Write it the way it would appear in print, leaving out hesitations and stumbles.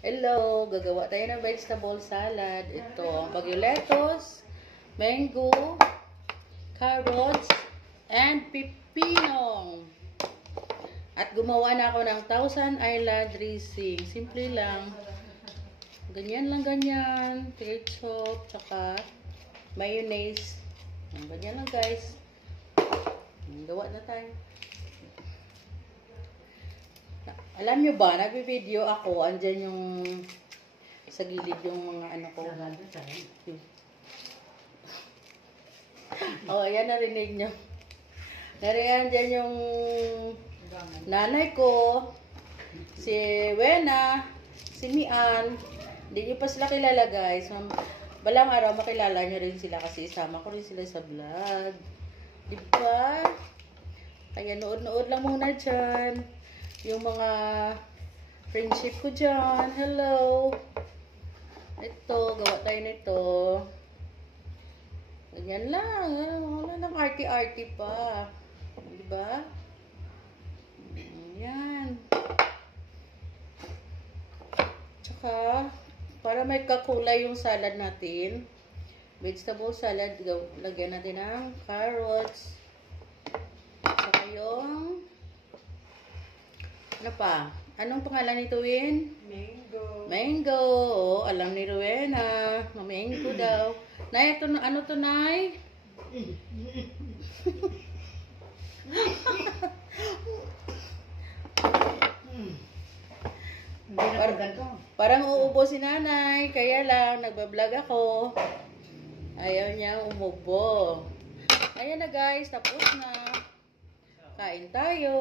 Hello, gagawa tayo ng vegetable salad. Ito, ang bagyo lettuce, mango, carrots, and pipino. At gumawa na ako ng Thousand Island dressing. Simple lang. Ganyan lang ganyan. Ketchup, tsaka mayonnaise. Ganyan lang guys. Gawa na tayo. Alam nyo ba, nagbi-video ako, andyan yung sa gilid yung mga ano ko. Oh, ayan, narinig nyo. Nariyan dyan yung nanay ko, si Wena, si Mian. Hindi nyo pa sila kilala guys. Balang araw makilala nyo rin sila kasi isama ko rin sila sa vlog. Diba? Kaya nood-nood lang muna dyan. Yung mga friendship ko dyan. Hello. Ito, gawa tayo nito. Ganyan lang. Wala nang arty-arty pa. Diba? Yan. Tsaka, para may kakulay yung salad natin, vegetable salad, lagyan natin ng carrots. Tsaka yung ano pa? Anong pangalan nito, Win? Mango. Mango. Oh, alam ni Rowena. Mango daw. Nay, ito, ano to, Nay? Parang uubo si nanay. Kaya lang, nagbablog ako. Ayaw niya umubo. Ayan na guys, tapos na. Kain tayo.